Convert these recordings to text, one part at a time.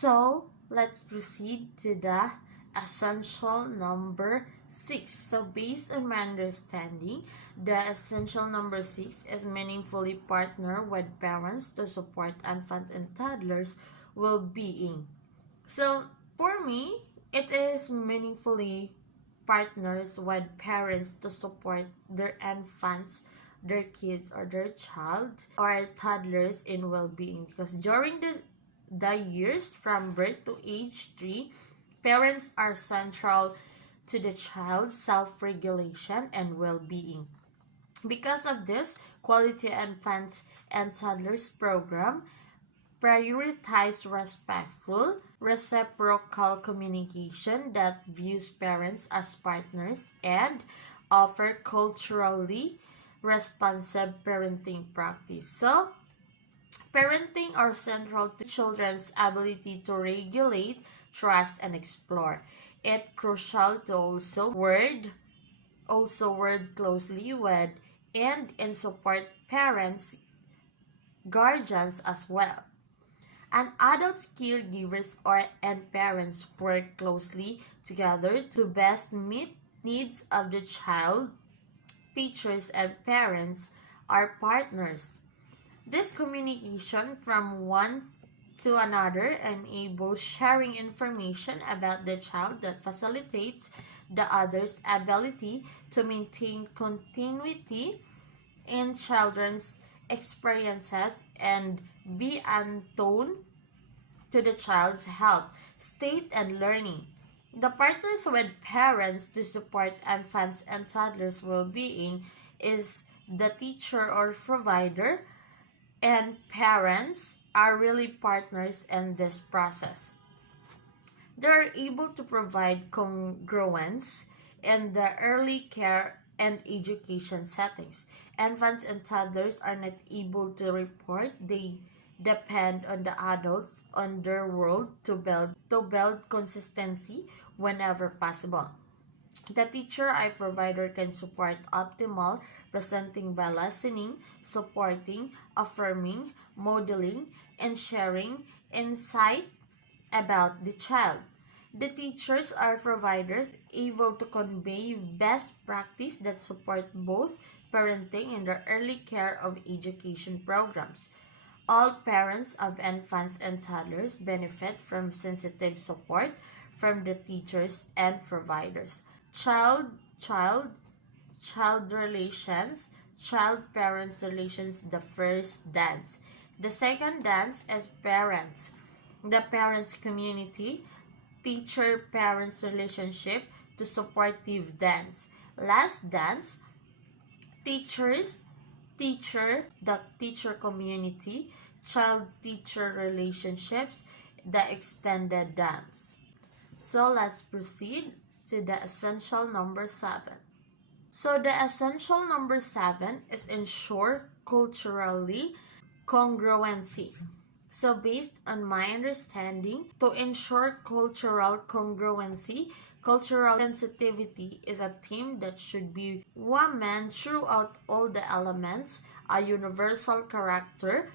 So let's proceed to the essential number 6. So based on my understanding, the essential number 6 is meaningfully partner with parents to support infants and toddlers well-being. So for me, it is meaningfully partners with parents to support their infants, their kids, or their child or toddlers in well-being, because during the years from birth to age 3, parents are central to the child's self-regulation and well-being. Because of this, Quality Infants and Toddlers program prioritize respectful, reciprocal communication that views parents as partners and offer culturally responsive parenting practice. So, parenting are central to children's ability to regulate, trust, and explore. It's crucial to also work closely with and support parents, guardians as well. And adults, caregivers, and parents work closely together to best meet needs of the child. Teachers and parents are partners. This communication from one to another enables sharing information about the child that facilitates the other's ability to maintain continuity in children's experiences and be attuned to the child's health, state, and learning. The partners with parents to support infants and toddlers' well-being is the teacher or provider, and parents are really partners in this process. They are able to provide congruence in the early care and education settings. Infants and toddlers are not able to report. They depend on the adults on their world to build consistency whenever possible. The teacher or provider can support optimal presenting by listening, supporting, affirming, modeling, and sharing insight about the child. The teachers are providers able to convey best practice that support both parenting and the early care of education programs. All parents of infants and toddlers benefit from sensitive support from the teachers and providers. Child relations, child-parents relations, the first dance. The second dance is parents. The parents community, teacher-parents relationship to supportive dance. Last dance, the teacher community, child-teacher relationships, the extended dance. So let's proceed to the essential number 7. So the essential number 7 is ensure culturally congruency. So based on my understanding, to ensure cultural congruency, cultural sensitivity is a theme that should be woven throughout all the elements, a universal character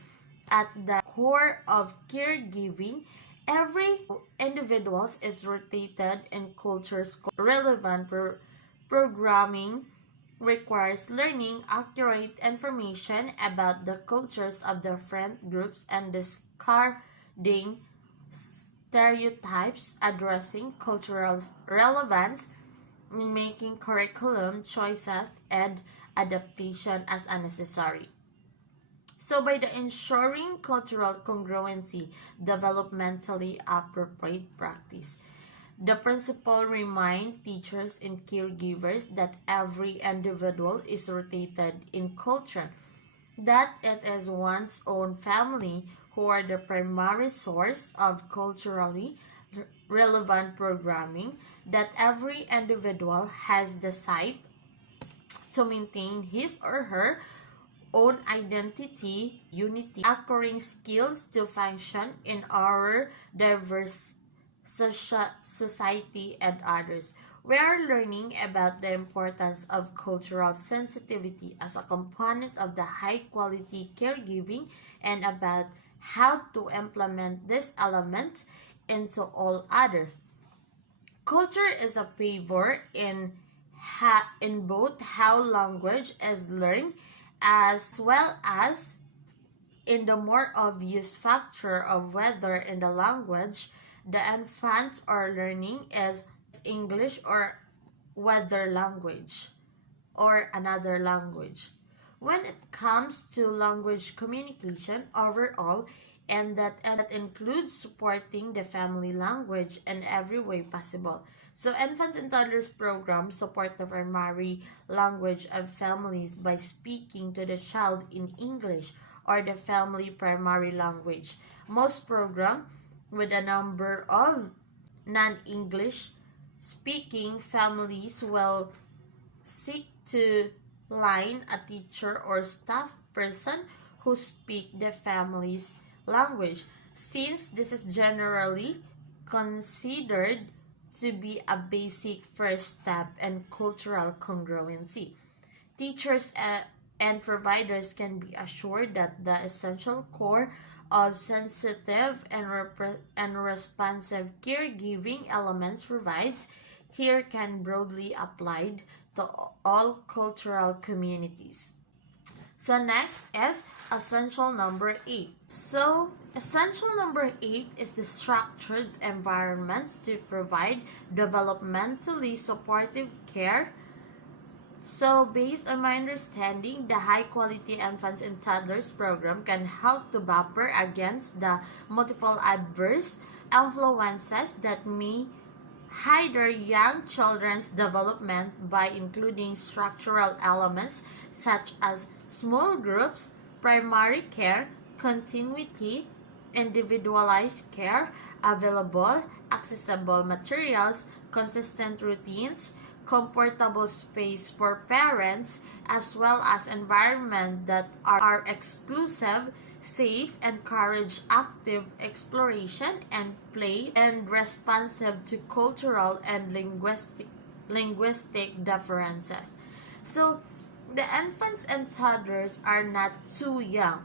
at the core of caregiving. Every individual is rotated in cultures. Relevant programming requires learning accurate information about the cultures of different groups and discarding stereotypes, addressing cultural relevance in making curriculum choices and adaptation as necessary. So by the ensuring cultural congruency, developmentally appropriate practice. The principle remind teachers and caregivers that every individual is rotated in culture, that it is one's own family who are the primary source of culturally relevant programming, that every individual has the right to maintain his or her own identity, unity, acquiring skills to function in our diverse society and others. We are learning about the importance of cultural sensitivity as a component of the high-quality caregiving and about how to implement this element into all others. Culture is a favor in both how language is learned as well as in the more obvious factor of whether in the language the infant are learning is English or whether language or another language. When it comes to language communication overall, and that includes supporting the family language in every way possible. So infants and toddlers programs support the primary language of families by speaking to the child in English or the family primary language. Most programs with a number of non-English speaking families will seek to line a teacher or staff person who speak the family's language, since this is generally considered to be a basic first step in cultural congruency. Teachers and providers can be assured that the essential core of sensitive and responsive caregiving elements provides here can broadly applied to all cultural communities. So next is essential number 8. So essential number 8 is the structured environments to provide developmentally supportive care. So based on my understanding, the high quality infants and toddlers program can help to buffer against the multiple adverse influences that may hinder young children's development by including structural elements such as small groups, primary care, continuity, individualized care, available, accessible materials, consistent routines, comfortable space for parents, as well as environment that are exclusive, safe, encourage active exploration and play, and responsive to cultural and linguistic differences. So, the infants and toddlers are not too young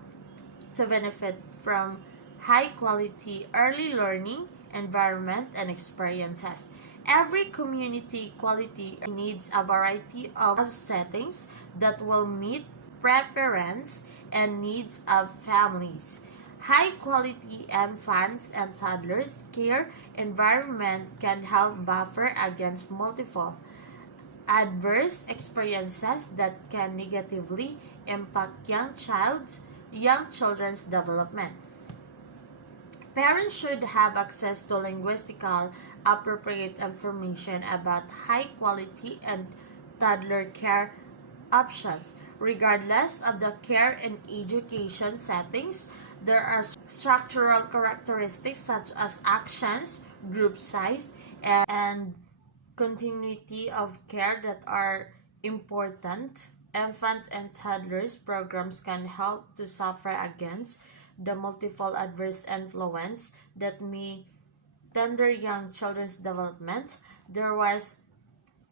to benefit from high-quality early learning environment and experiences. Every community quality needs a variety of settings that will meet preference and needs of families. High-quality infants and toddlers care environment can help buffer against multiple adverse experiences that can negatively impact young children's development. Parents should have access to linguistically appropriate information about high-quality and toddler care options. Regardless of the care and education settings, there are structural characteristics such as actions, group size, and continuity of care that are important. Infants and toddlers programs can help to suffer against the multiple adverse influence that may hinder young children's development. There was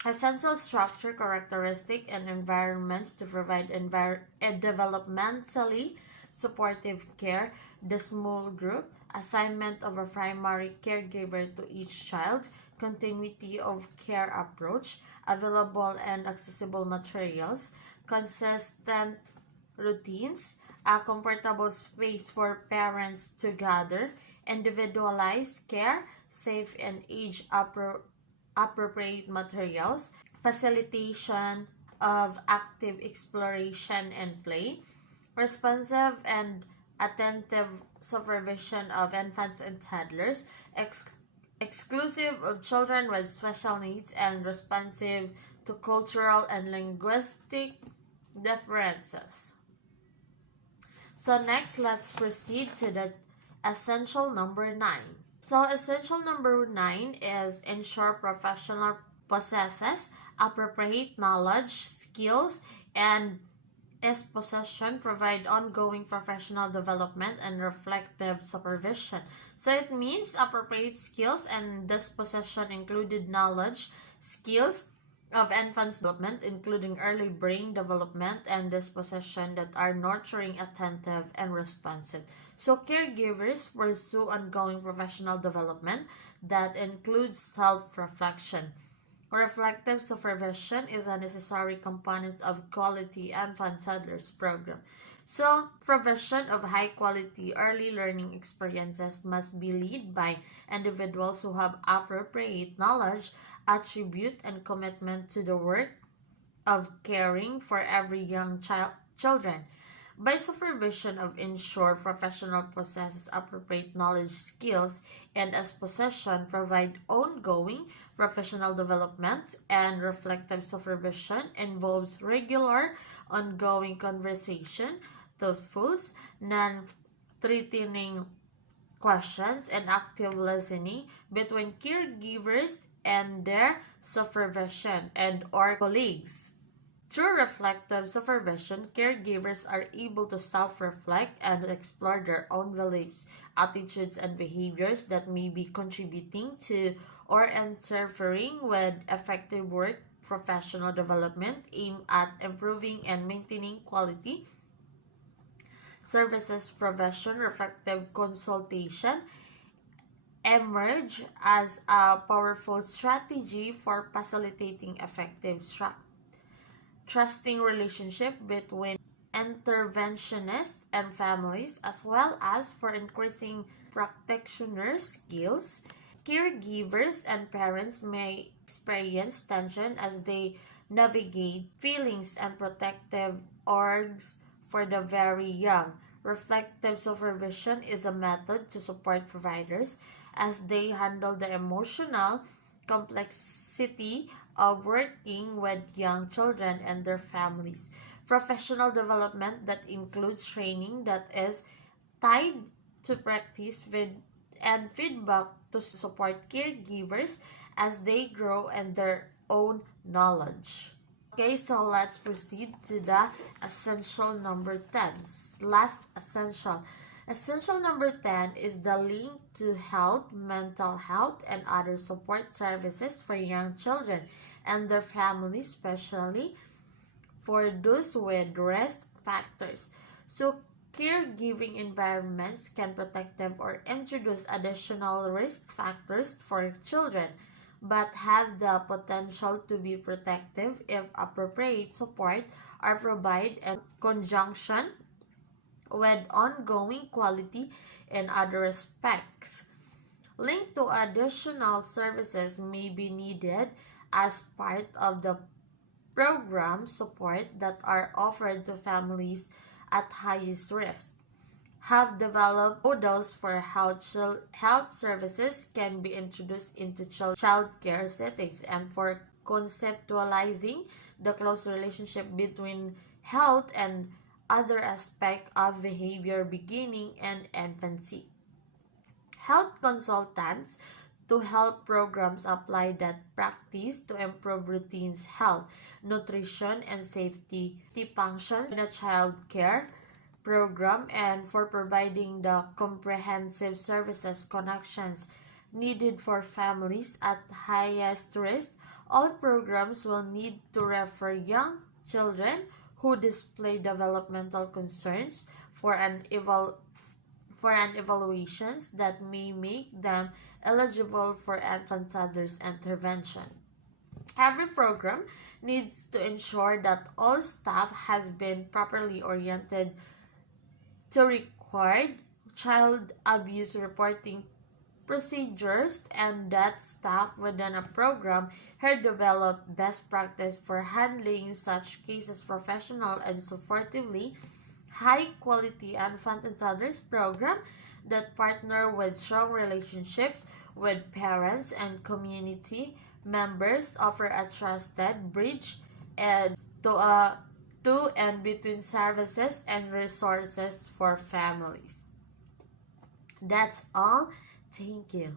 essential structure characteristic and environments to provide developmentally supportive care, the small group, assignment of a primary caregiver to each child, continuity of care approach, available and accessible materials, consistent routines, a comfortable space for parents to gather, individualized care, safe and age-appropriate materials, facilitation of active exploration and play, responsive and attentive supervision of infants and toddlers, exclusive of children with special needs, and responsive to cultural and linguistic differences. So next, let's proceed to the essential number 9. So essential number 9 is ensure professional possesses appropriate knowledge, skills, and disposition, provide ongoing professional development and reflective supervision. So it means appropriate skills and disposition included knowledge, skills of infants' development, including early brain development and disposition that are nurturing, attentive, and responsive. So caregivers pursue ongoing professional development that includes self-reflection. Reflective supervision is a necessary component of quality infant-toddlers program. So, provision of high-quality early learning experiences must be led by individuals who have appropriate knowledge, attribute, and commitment to the work of caring for every young children. By supervision of ensure professional possesses appropriate knowledge, skills, and as possession provide ongoing professional development, and reflective supervision involves regular ongoing conversation, thoughtful, non-threatening questions, and active listening between caregivers and their supervision and or colleagues. Through reflective supervision, caregivers are able to self-reflect and explore their own beliefs, attitudes, and behaviors that may be contributing to or interfering with effective work professional development aimed at improving and maintaining quality services provision. Reflective consultation emerge as a powerful strategy for facilitating effective trusting relationship between interventionists and families, as well as for increasing practitioner skills. Caregivers and parents may experience tension as they navigate feelings and protective urges for the very young. Reflective supervision is a method to support providers as they handle the emotional complexity of working with young children and their families. Professional development that includes training that is tied to practice and feedback to support caregivers as they grow in their own knowledge. Okay, so let's proceed to the essential number 10. Last essential. Essential number 10 is the link to health, mental health, and other support services for young children and their families, especially for those with risk factors. So, caregiving environments can protect them or introduce additional risk factors for children, but have the potential to be protective if appropriate support are provided in conjunction with ongoing quality in other respects. Linked to additional services may be needed as part of the program support that are offered to families at highest risk. Have developed models for how health services can be introduced into child care settings and for conceptualizing the close relationship between health and other aspects of behavior beginning in infancy. Health consultants to help programs apply that practice to improve routines, health, nutrition, and safety functions in a child care program and for providing the comprehensive services connections needed for families at highest risk. All programs will need to refer young children who display developmental concerns for an evaluations that may make them eligible for infant-toddlers intervention. Every program needs to ensure that all staff has been properly oriented to required child abuse reporting procedures and that staff within a program have developed best practice for handling such cases professional and supportively. High quality infant and toddlers program that partner with strong relationships with parents and community members offer a trusted bridge and to and between services and resources for families. That's all. Thank you.